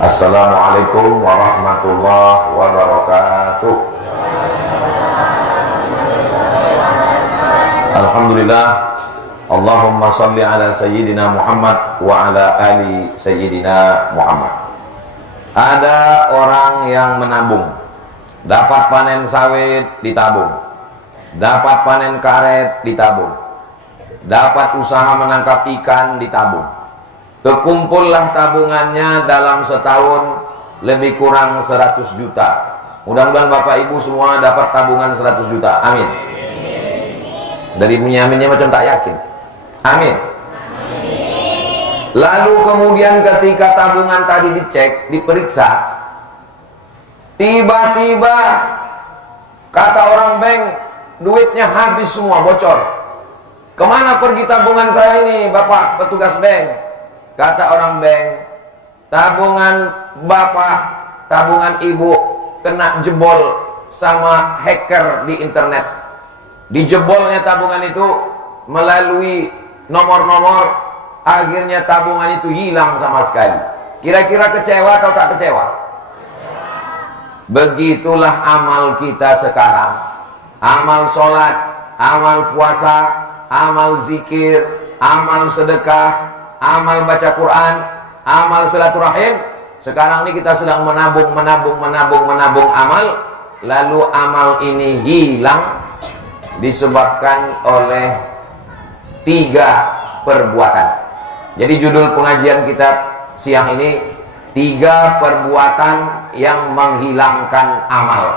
Assalamualaikum warahmatullahi wabarakatuh. Alhamdulillah. Allahumma salli ala sayyidina Muhammad wa ala ali sayyidina Muhammad. Ada orang yang menabung, dapat panen sawit ditabung, dapat panen karet ditabung, dapat usaha menangkap ikan ditabung. Kekumpullah tabungannya dalam setahun lebih kurang 100 juta. Mudah-mudahan Bapak Ibu semua dapat tabungan 100 juta. Amin. Dari bunyi aminnya macam tak yakin. Amin. Lalu kemudian ketika tabungan tadi dicek, diperiksa, tiba-tiba kata orang bank, duitnya habis semua, bocor. Kemana pergi tabungan saya ini, Bapak petugas bank? Kata orang bank, tabungan Bapak, tabungan Ibu kena jebol sama hacker di internet. Dijebolnya tabungan itu melalui nomor-nomor, akhirnya tabungan itu hilang sama sekali. Kira-kira kecewa atau tak kecewa? Begitulah amal kita sekarang. Amal sholat, amal puasa, amal zikir, amal sedekah, amal baca Quran, amal silaturahim. Sekarang ini kita sedang menabung amal. Lalu amal ini hilang disebabkan oleh 3 perbuatan. Jadi judul pengajian kita siang ini 3 perbuatan yang menghilangkan amal.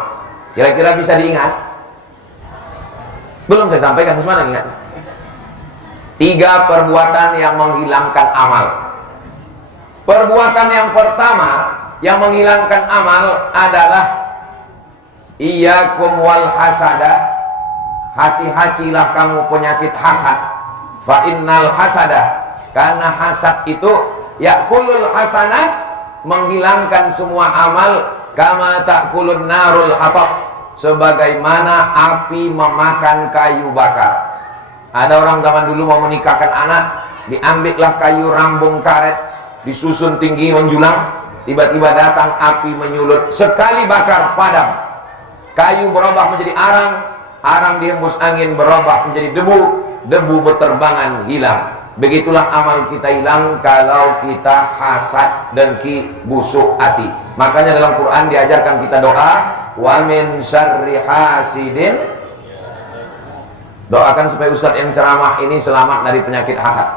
Kira-kira bisa diingat? Belum saya sampaikan, semua ingat? 3 perbuatan yang menghilangkan amal. Perbuatan yang pertama yang menghilangkan amal adalah iyyakum wal hasada. Hati-hatilah kamu penyakit hasad. Fa innal hasada, karena hasad itu yakulul hasanat, menghilangkan semua amal, kama takulun narul hatab, sebagaimana api memakan kayu bakar. Ada orang zaman dulu mau menikahkan anak, diambillah kayu rambung karet, disusun tinggi menjulang, tiba-tiba datang api menyulut, sekali bakar padam. Kayu berubah menjadi arang, arang dihembus angin berubah menjadi debu, debu berterbangan hilang. Begitulah amal kita hilang kalau kita hasad, dengki, busuk hati. Makanya dalam Quran diajarkan kita doa, wa min syarri hasidin. Doakan supaya Ustadz yang ceramah ini selamat dari penyakit hasad.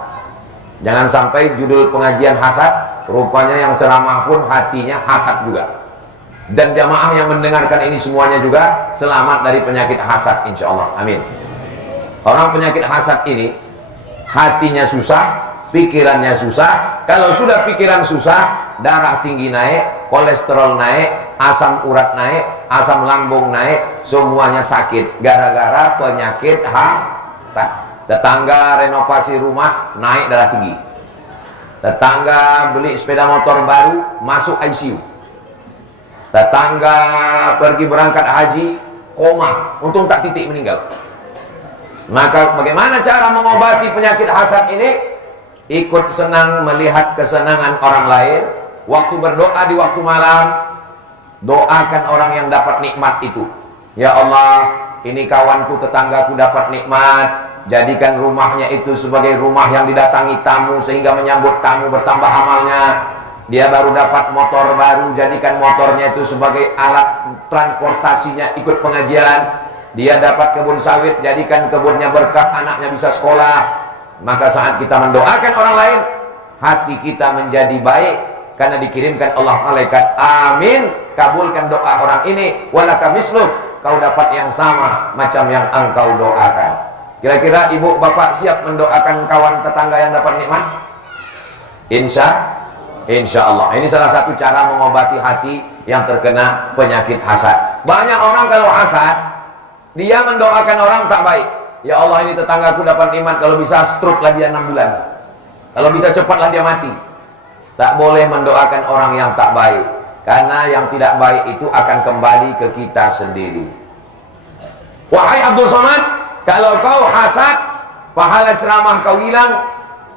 Jangan sampai judul pengajian hasad, rupanya yang ceramah pun hatinya hasad juga. Dan jamaah yang mendengarkan ini semuanya juga selamat dari penyakit hasad, insya Allah. Amin. Orang penyakit hasad ini hatinya susah, pikirannya susah. Kalau sudah pikiran susah, darah tinggi naik, kolesterol naik, asam urat naik, asam lambung naik, semuanya sakit gara-gara penyakit hasad. Tetangga renovasi rumah naik darah tinggi, tetangga beli sepeda motor baru masuk ICU, tetangga pergi berangkat haji koma, untung tak titik meninggal. Maka bagaimana cara mengobati penyakit hasad ini? Ikut senang melihat kesenangan orang lain. Waktu berdoa di waktu malam, doakan orang yang dapat nikmat itu. Ya Allah, ini kawanku, tetanggaku dapat nikmat, jadikan rumahnya itu sebagai rumah yang didatangi tamu, sehingga menyambut tamu bertambah amalnya. Dia baru dapat motor baru, jadikan motornya itu sebagai alat transportasinya ikut pengajian. Dia dapat kebun sawit, jadikan kebunnya berkah, anaknya bisa sekolah. Maka saat kita mendoakan orang lain, hati kita menjadi baik, karena dikirimkan Allah malaikat, amin, kabulkan doa orang ini, walaka misluh, kau dapat yang sama macam yang engkau doakan. Kira-kira ibu bapak siap mendoakan kawan tetangga yang dapat nikmat? Insya Allah. Ini salah satu cara mengobati hati yang terkena penyakit hasad. Banyak orang kalau hasad, dia mendoakan orang tak baik. Ya Allah, ini tetanggaku dapat nikmat, kalau bisa stroke lah dia 6 bulan, kalau bisa cepatlah dia mati. Tak boleh mendoakan orang yang tak baik, karena yang tidak baik itu akan kembali ke kita sendiri. Wahai Abdul Somad, kalau kau hasad, pahala ceramah kau hilang,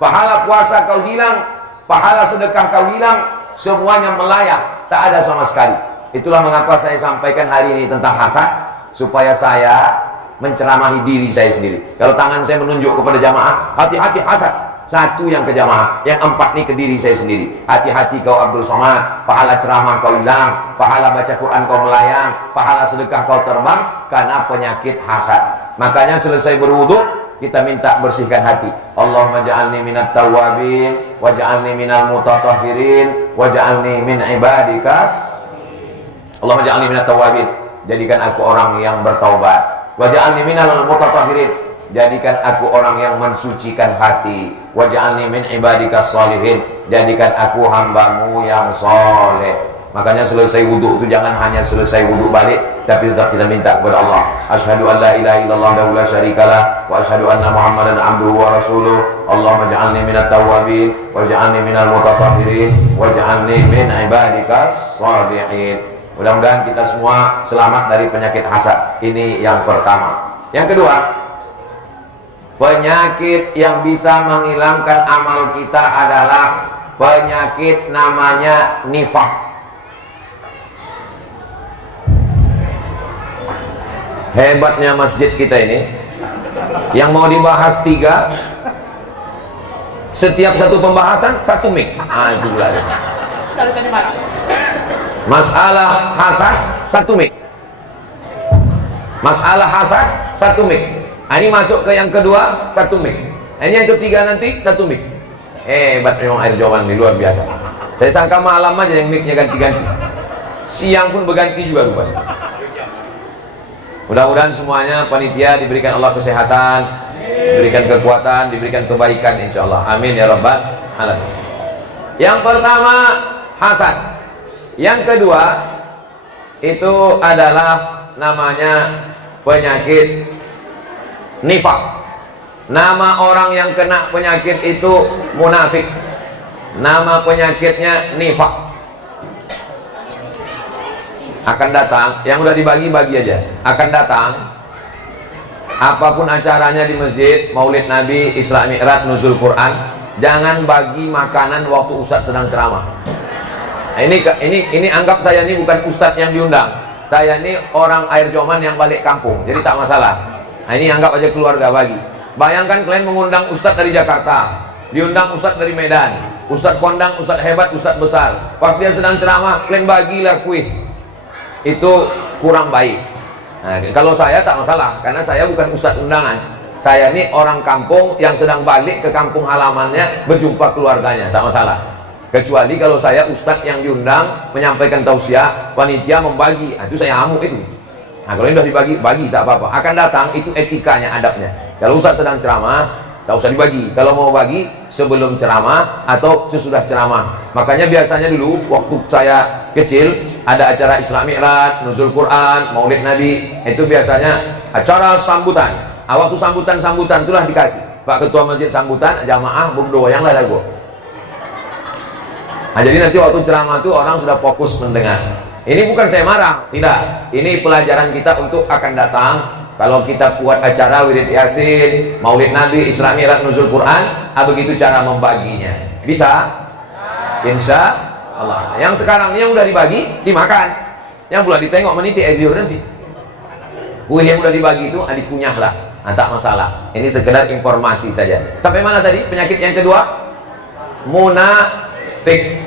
pahala puasa kau hilang, pahala sedekah kau hilang, semuanya melayang, tak ada sama sekali. Itulah mengapa saya sampaikan hari ini tentang hasad, supaya saya menceramahi diri saya sendiri. Kalau tangan saya menunjuk kepada jamaah, hati-hati hasad. Satu yang ke jamaah, yang empat ini ke diri saya sendiri. Hati-hati kau Abdul Somad, pahala ceramah kau hilang, pahala baca Quran kau melayang, pahala sedekah kau terbang karena penyakit hasad. Makanya selesai berwudu, kita minta bersihkan hati. Allahumma ja'alni minat tawabin, waj'alni minal mutatahhirin, waj'alni min ibadikas. Allahumma ja'alni minat tawabin, jadikan aku orang yang bertaubat. Waj'alni minal mutatahhirin, jadikan aku orang yang mensucikan hati. Waj'alni min ibadikas sholihin, jadikan aku hambamu yang soleh. Makanya selesai wudhu itu jangan hanya selesai wudhu balik, tapi tetap kita minta kepada Allah. Asyhadu an la ilaha illallah wa la syarikalah, wa asyhadu anna Muhammadan abduhu wa rasuluh. Allahumma ja'alni minat tawwabin, waj'alni minal mutatahhirin, waj'alni min ibadikas sholihin. Mudah-mudahan kita semua selamat dari penyakit hasad. Ini yang pertama. Yang kedua, penyakit yang bisa menghilangkan amal kita adalah penyakit namanya nifaq. Hebatnya masjid kita ini, yang mau dibahas 3, setiap satu pembahasan 1 mic. Itu lah. Masalah hasad 1 mic. Masalah hasad 1 mic. Ini masuk ke yang kedua 1 mic. Ini yang ketiga nanti 1 mic. Hebat memang air jawan ini, luar biasa. Saya sangka malam aja yang micnya ganti-ganti. Siang pun berganti juga rupanya. Mudah-mudahan semuanya panitia diberikan Allah kesehatan, diberikan kekuatan, diberikan kebaikan insyaallah. Amin ya rabbal alamin. Yang pertama hasad. Yang kedua itu adalah namanya penyakit nifaq. Nama orang yang kena penyakit itu munafik. Nama penyakitnya nifaq. Akan datang, yang udah dibagi-bagi aja. Akan datang, apapun acaranya di masjid, Maulid Nabi, Isra Mi'raj, Nuzul Quran, jangan bagi makanan waktu ustadz sedang ceramah. Nah, ini anggap saya ini bukan ustadz yang diundang. Saya ini orang air joman yang balik kampung, jadi tak masalah. Nah, ini anggap aja keluarga bagi. Bayangkan kalian mengundang ustadz dari Jakarta, diundang ustadz dari Medan, ustadz kondang, ustadz hebat, ustadz besar. Pas dia sedang ceramah, kalian bagilah kuih. Itu kurang baik. Nah, kalau saya tak masalah, karena saya bukan ustadz undangan. Saya ini orang kampung yang sedang balik ke kampung halamannya, berjumpa keluarganya, tak masalah. Kecuali kalau saya ustadz yang diundang menyampaikan tausiah, panitia membagi, itu saya amuk itu. Nah, kalau ini sudah dibagi, bagi tak apa-apa. Akan datang, itu etikanya, adabnya. Kalau ustadz sedang ceramah, tak usah dibagi. Kalau mau bagi, sebelum ceramah atau sesudah ceramah. Makanya biasanya dulu waktu saya kecil ada acara Isra Mi'raj, Nuzul Quran, Maulid Nabi, itu biasanya acara sambutan. Waktu sambutan itulah dikasih Pak Ketua Masjid sambutan, jamaah berdoa yang lagu. Nah, jadi nanti waktu ceramah itu orang sudah fokus mendengar. Ini bukan saya marah, tidak. Ini pelajaran kita untuk akan datang. Kalau kita buat acara wirid yasin, Maulid Nabi, Isra Mi'raj, Nuzul Quran, begitu cara membaginya. Bisa? Insya Allah. Yang sekarang yang udah dibagi, dimakan. Yang pula ditengok meniti edior nanti. Kue yang udah dibagi itu dikunyah lah. Tak masalah. Ini sekedar informasi saja. Sampai mana tadi? Penyakit yang kedua? Munafik.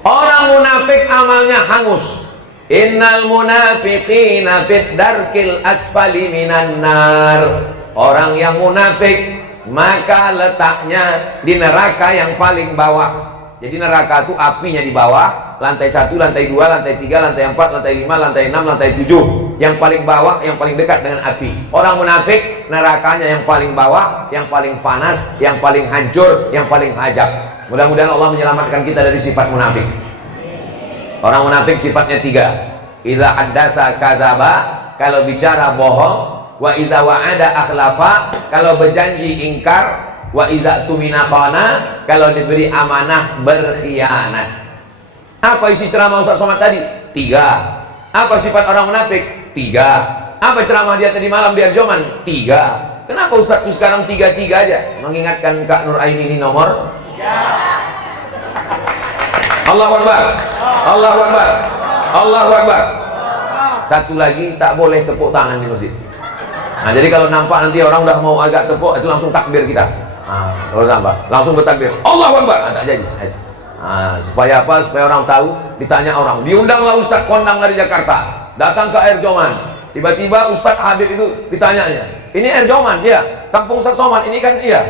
Orang munafik amalnya hangus. Innal munafiqina fit darkil asfali minan nar. Orang yang munafik maka letaknya di neraka yang paling bawah. Jadi neraka itu apinya di bawah, lantai 1, lantai 2, lantai 3, lantai 4, lantai 5, lantai 6, lantai 7. Yang paling bawah, yang paling dekat dengan api. Orang munafik nerakanya yang paling bawah, yang paling panas, yang paling hancur, yang paling hajab. Mudah-mudahan Allah menyelamatkan kita dari sifat munafik. Orang munafik sifatnya 3. Idza haddasa kadzaba, kalau bicara bohong. Wa idza wa'ada akhlafa, kalau berjanji ingkar. Wa idza tumina khana, kalau diberi amanah berkhianat. Apa isi ceramah Ustaz Somad tadi? 3. Apa sifat orang munafik? 3. Apa ceramah dia tadi malam di Arjoman? 3. Kenapa Ustaz tuh sekarang 3-3 aja? Mengingatkan Kak Nur Aini ini nomor 3. Allahu Akbar. Allahu Akbar. Allahu Akbar. Satu lagi, tak boleh tepuk tangan di masjid. Nah, jadi kalau nampak nanti orang udah mau agak tepuk, itu langsung takbir kita. Kalau nampak, langsung bertakbir. Allahu Akbar. Tak jadi. Supaya apa? Supaya orang tahu, ditanya orang. Diundanglah Ustadz kondang dari Jakarta, datang ke Air Joman. Tiba-tiba Ustadz Habib itu ditanyanya, ini Air Joman? Iya. Kampung Ustadz Somad ini kan? Iya.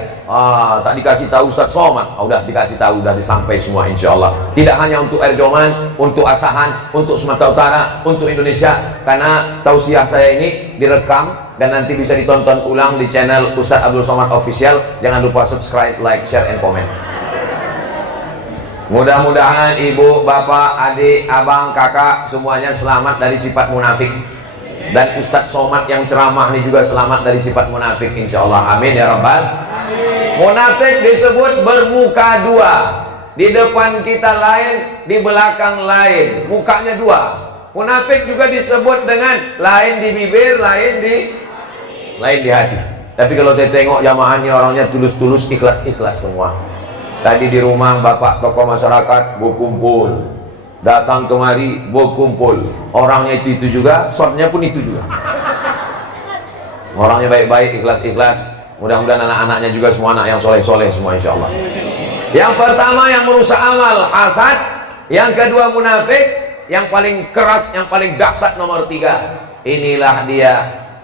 Tak dikasih tahu Ustadz Somad. Udah dikasih tahu, udah disampai semua insya Allah. Tidak hanya untuk Air Joman, untuk Asahan, untuk Sumatera Utara, untuk Indonesia. Karena tausiah saya ini direkam dan nanti bisa ditonton ulang di channel Ustadz Abdul Somad Official. Jangan lupa subscribe, like, share, and comment. Mudah-mudahan ibu, bapak, adik, abang, kakak semuanya selamat dari sifat munafik. Dan Ustadz Somad yang ceramah ini juga selamat dari sifat munafik insyaallah. Amin ya rabbal. Munafik disebut bermuka dua. Di depan kita lain, di belakang lain. Mukanya dua. Munafik juga disebut dengan lain di bibir, lain di hati. Tapi kalau saya tengok jamaahnya orangnya tulus-tulus, ikhlas-ikhlas semua. Tadi di rumah bapak tokoh masyarakat berkumpul, datang kemari berkumpul, orangnya itu juga, shotnya pun itu juga. Orangnya baik-baik, ikhlas-ikhlas. Mudah-mudahan anak-anaknya juga semua anak yang soleh-soleh semua insya Allah. Yang pertama yang merusak amal, hasad. Yang kedua munafik. Yang paling keras, yang paling dahsyat nomor 3, inilah dia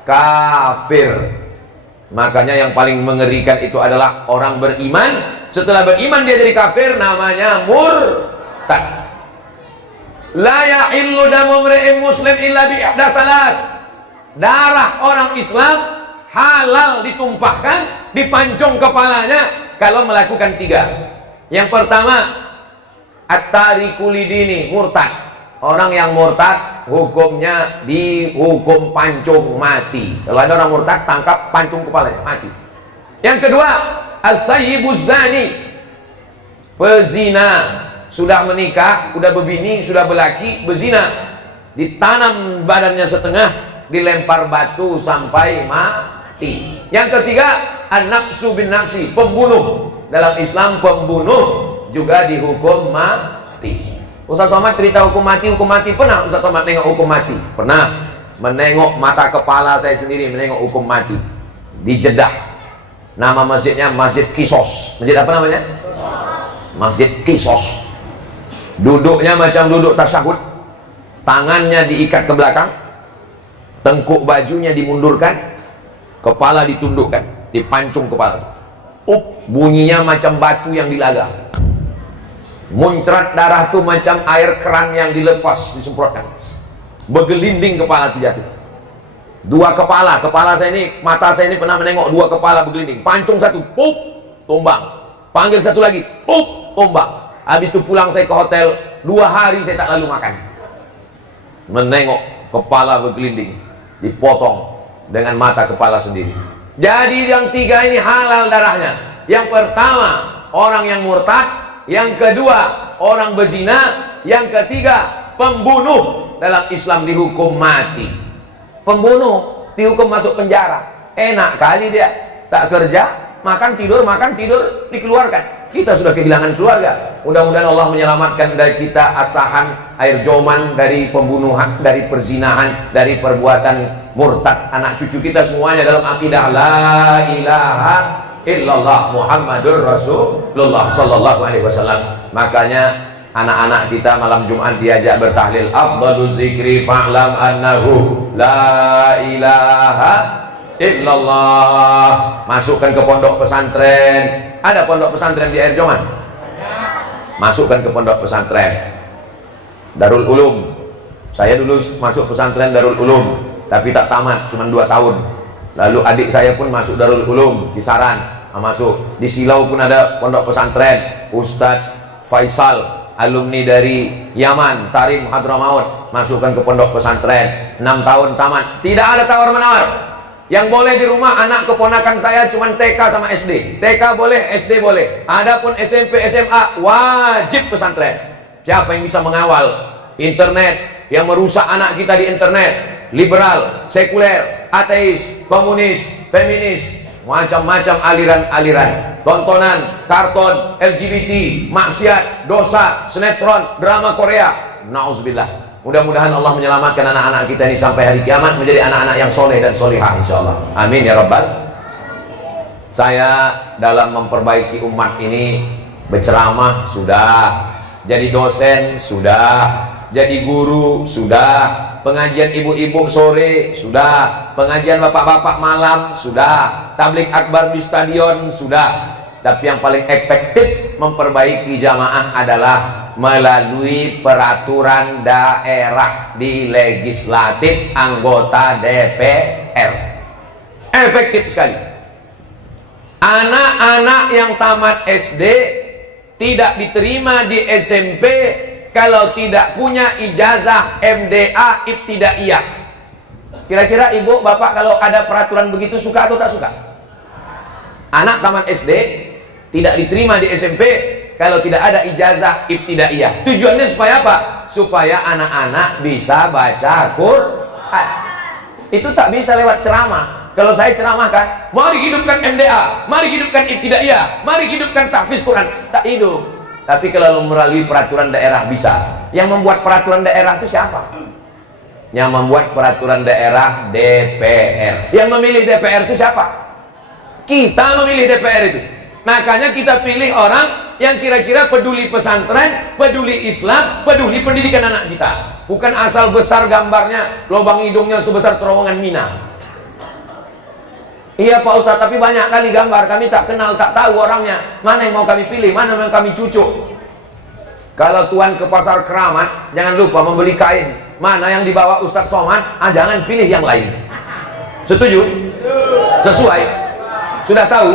kafir. Makanya yang paling mengerikan itu adalah orang beriman, setelah beriman dia jadi kafir, namanya murtad. La yahillu damu imri'in muslim illa bi ihda salas. Darah orang Islam halal ditumpahkan, dipancung kepalanya kalau melakukan 3. Yang pertama, at-tariku lidini, murtad. Orang yang murtad hukumnya dihukum pancung mati. Kalau ada orang murtad, tangkap, pancung kepalanya, mati. Yang kedua, as-sayyibuz zani, pezina. Sudah menikah, sudah berbini, sudah berlaki, berzina, ditanam badannya setengah, dilempar batu sampai mati. Yang ketiga, an-nafsu bin nafsi, pembunuh. Dalam Islam pembunuh juga dihukum mati. Ustaz Somad cerita hukum mati pernah Ustaz Somad nengok hukum mati? Pernah. Menengok mata kepala saya sendiri, menengok hukum mati di Jeddah. Nama masjidnya Masjid Kisos. Masjid apa namanya? Masjid Kisos. Duduknya macam duduk tasyahud, tangannya diikat ke belakang, tengkuk bajunya dimundurkan, kepala ditundukkan, dipancung kepala. Bunyinya macam batu yang dilaga, muncrat darah tuh macam air keran yang dilepas, disemprotkan, bergelinding kepala itu jatuh. 2 kepala, kepala saya ini, mata saya ini pernah menengok 2 kepala bergelinding, pancung satu, tumbang, panggil satu lagi, tumbang. Habis itu pulang saya ke hotel, 2 hari saya tak lalu makan. Menengok kepala bergelinding, dipotong dengan mata kepala sendiri. Jadi yang 3 ini halal darahnya. Yang pertama, orang yang murtad. Yang kedua, orang berzina. Yang ketiga, pembunuh. Dalam Islam dihukum mati. Pembunuh dihukum masuk penjara. Enak kali dia, tak kerja, makan tidur, dikeluarkan. Kita sudah kehilangan keluarga. Mudah-mudahan Allah menyelamatkan dari kita Asahan, Air Joman, dari pembunuhan, dari perzinahan, dari perbuatan murtad. Anak cucu kita semuanya dalam akidah la ilaha illallah Muhammadur Rasulullah sallallahu alaihi wasallam. Makanya anak-anak kita malam Jumat diajak bertahlil, afdaluz zikri fa'lam annahu la ilaha illallah. Masukkan ke pondok pesantren. Ada pondok pesantren di Air Joman? Masukkan ke pondok pesantren Darul Ulum. Saya dulu masuk pesantren Darul Ulum, tapi tak tamat, cuma 2 tahun. Lalu adik saya pun masuk Darul Ulum, Kisaran, masuk. Di Silau pun ada pondok pesantren Ustadz Faisal, alumni dari Yaman, Tarim Hadramaut, masukkan ke pondok pesantren, 6 tahun tamat. Tidak ada tawar-menawar. Yang boleh di rumah anak keponakan saya cuma TK sama SD. TK boleh, SD boleh. Adapun SMP, SMA wajib pesantren. Siapa yang bisa mengawal internet yang merusak anak kita di internet? Liberal, sekuler, ateis, komunis, feminis, macam-macam aliran-aliran, tontonan, karton, LGBT, maksiat, dosa, sinetron, drama Korea. Nauzubillah. Mudah-mudahan Allah menyelamatkan anak-anak kita ini sampai hari kiamat menjadi anak-anak yang soleh dan solihah insyaallah. Amin ya rabbal. Saya dalam memperbaiki umat ini berceramah sudah, jadi dosen sudah, jadi guru sudah, pengajian ibu-ibu sore sudah, pengajian bapak-bapak malam sudah, tablik akbar di stadion sudah. Tapi yang paling efektif memperbaiki jamaah adalah melalui peraturan daerah di legislatif anggota DPR. Efektif sekali. Anak-anak yang tamat SD tidak diterima di SMP kalau tidak punya ijazah MDA Ibtidaiyah. Kira-kira ibu bapak kalau ada peraturan begitu suka atau tak suka? Anak tamat SD tidak diterima di SMP kalau tidak ada ijazah Ibtidaiyah. Tujuannya supaya apa? Supaya anak-anak bisa baca Quran. Itu tak bisa lewat ceramah. Kalau saya ceramahkan, mari hidupkan MDA, mari hidupkan Ibtidaiyah, mari hidupkan tahfiz Quran, tak hidup. Tapi kalau melalui peraturan daerah bisa. Yang membuat peraturan daerah itu siapa? Yang membuat peraturan daerah DPR. Yang memilih DPR itu siapa? Kita memilih DPR itu. Makanya kita pilih orang yang kira-kira peduli pesantren, peduli Islam, peduli pendidikan anak kita. Bukan asal besar gambarnya, lubang hidungnya sebesar terowongan Mina. Iya Pak Ustadz, tapi banyak kali gambar kami tak kenal, tak tahu orangnya. Mana yang mau kami pilih, mana yang kami cucuk. Kalau tuan ke pasar Keramat, jangan lupa membeli kain. Mana yang dibawa Ustadz Somad, jangan pilih yang lain. Setuju? Sesuai? Sudah tahu?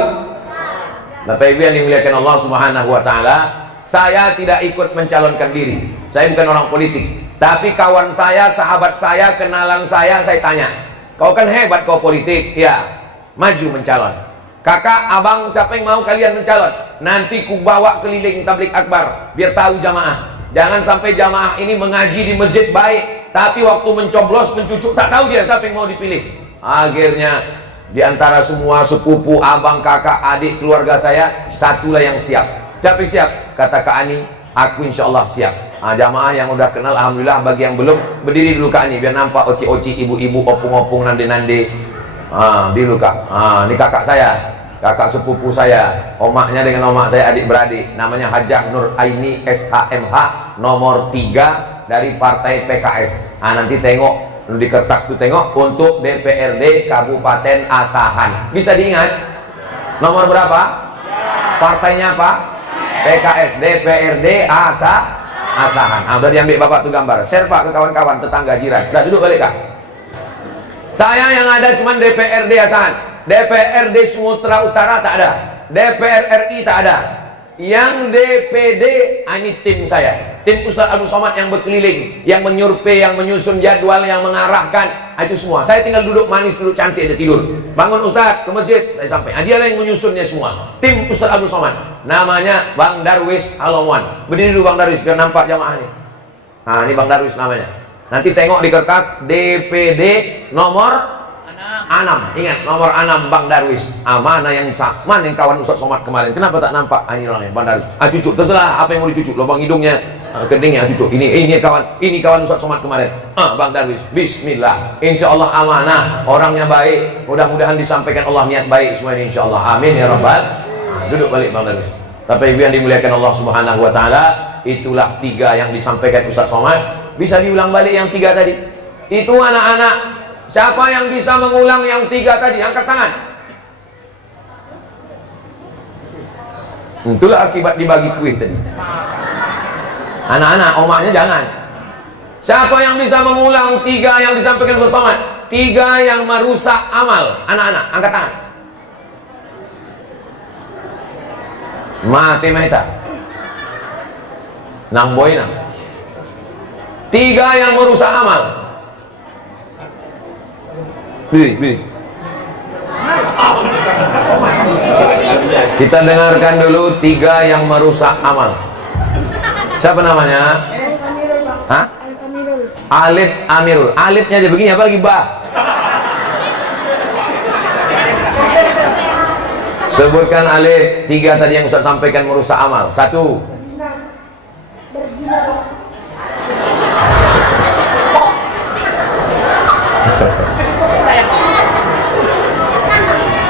Bapak Ibu yang dimuliakan Allah Subhanahu wa Ta'ala, saya tidak ikut mencalonkan diri. Saya bukan orang politik. Tapi kawan saya, sahabat saya, kenalan saya tanya, kau kan hebat kau politik, ya. Maju mencalon. Kakak, abang, siapa yang mau kalian mencalon? Nanti ku bawa keliling tablik akbar biar tahu jamaah. Jangan sampai jamaah ini mengaji di masjid baik, tapi waktu mencoblos, mencucuk tak tahu dia siapa yang mau dipilih. Akhirnya di antara semua sepupu, abang, kakak, adik, keluarga saya, satulah yang siap. Siapa yang siap? Kata Kak Ani, aku insya Allah siap. Jamaah yang udah kenal, alhamdulillah. Bagi yang belum, berdiri dulu Kak Ani biar nampak oci-oci, ibu-ibu, opung-opung, nande-nande. Dulu Kak, ini kakak saya, kakak sepupu saya, omaknya dengan omak saya adik beradik, namanya Hajah Nur Aini SHMH, nomor 3 dari partai PKS. Nanti tengok di kertas tuh, tengok untuk DPRD Kabupaten Asahan. Bisa diingat? Nomor berapa? Partainya apa? PKS, DPRD Asahan. Udah diambil bapak tuh gambar, share Pak ke kawan-kawan, tetangga, jiran. Udah duduk balik Kak. Saya yang ada cuma DPRD Asahan, DPRD Sumatera Utara tak ada, DPR RI tak ada. Yang DPD, ini tim saya, tim Ustadz Abdul Somad yang berkeliling, yang menyurvei, yang menyusun jadwal, yang mengarahkan, itu semua. Saya tinggal duduk manis, duduk cantik aja tidur. Bangun Ustadz ke masjid, saya sampai. Dia yang menyusunnya semua. Tim Ustadz Abdul Somad, namanya Bang Darwis Alawan. Berdiri dulu Bang Darwis biar nampak jamaahnya. Ini Bang Darwis namanya. Nanti tengok di kertas DPD nomor 6. Ingat nomor 6 Bang Darwis. Mana yang mana yang kawan Ustadz Somad kemarin? Kenapa tak nampak? Ini orangnya Bang Darwis. Cucuk terserah apa yang mau dicucuk. Lubang hidungnya, keningnya cucuk. Ini kawan Ustadz Somad kemarin. Bang Darwis. Bismillah. Insya Allah amanah. Orangnya baik. Mudah-mudahan disampaikan Allah niat baik semuanya insya Allah. Amin ya rabbal. Duduk balik Bang Darwis. Bapak Ibu yang dimuliakan Allah Subhanahu wa Ta'ala, itulah 3 yang disampaikan Ustadz Somad. Bisa diulang balik yang 3 tadi. Itu anak-anak, siapa yang bisa mengulang yang 3 tadi? Angkat tangan. Itulah akibat dibagi kuih tadi. Anak-anak, omaknya jangan. Siapa yang bisa mengulang 3 yang disampaikan Ustaz Somad? 3 yang merusak amal. Anak-anak, angkat tangan. Mati mahita. Nang boy nang. 3 yang merusak amal. Beri. Kita dengarkan dulu 3 yang merusak amal. Siapa namanya? Hah? Alif Amirul. Alifnya aja begini, apa lagi bah? Sebutkan alif. 3 tadi yang Ustaz sampaikan merusak amal. 1. Berzina.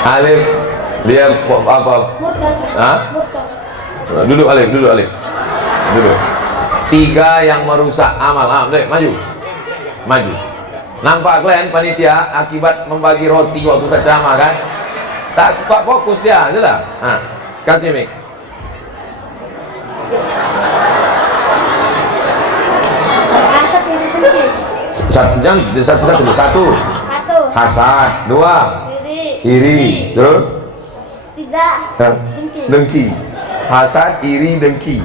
Alif dia apa? Murtad. Hah? Murtad. Duduk alif, duduk alif. Duduk. 3 yang merusak amal. Dek, maju. Maju. Nampak kalian panitia akibat membagi roti waktu saya ceramah kan? Tak fokus dia, jelas. Kasih mic. Satu. Hasad. 2. Iri. Terus? 3. Dengki. Hasad, iri, dengki.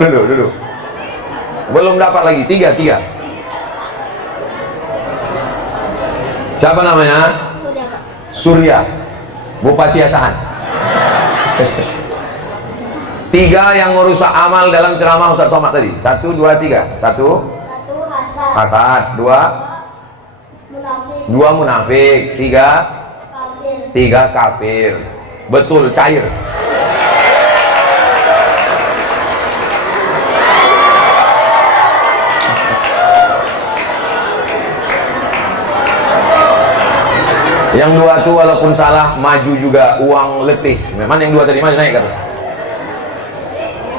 Duduk. Belum dapat lagi. 3. Siapa namanya? Surya, Bupati Asahan. 3 yang merusak amal dalam ceramah Ustaz Somad tadi. 1, 2, 3. 1 hasad. 2 munafik. 3 kafir. Betul, cair. Yang 2 tuh walaupun salah maju juga, uang letih. Mana yang 2 tadi? Maju, naik ke atas.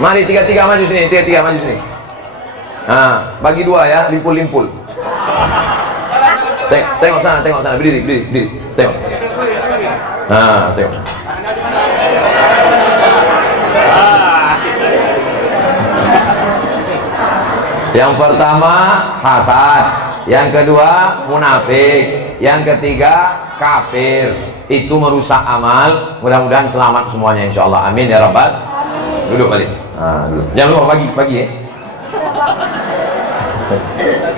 Mari 3 maju sini, 3 maju sini. Bagi 2 ya, limpul. Tengok sana, berdiri. Tengok. Tengok. Yang pertama hasad, yang kedua munafik, yang ketiga kafir. Itu merusak amal. Mudah-mudahan selamat semuanya insyaallah. Amin ya rabbal. Duduk balik. Duduk. Jangan lupa bagi ya.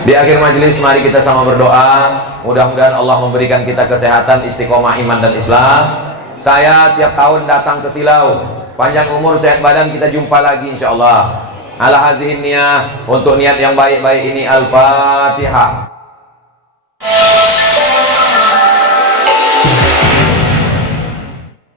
Di akhir majelis mari kita sama berdoa. Mudah-mudahan Allah memberikan kita kesehatan, istiqomah iman dan Islam. Saya tiap tahun datang ke Silau. Panjang umur, sehat badan, kita jumpa lagi insyaallah. Ala hazihin niyah, untuk niat yang baik-baik ini. Al-Fatihah.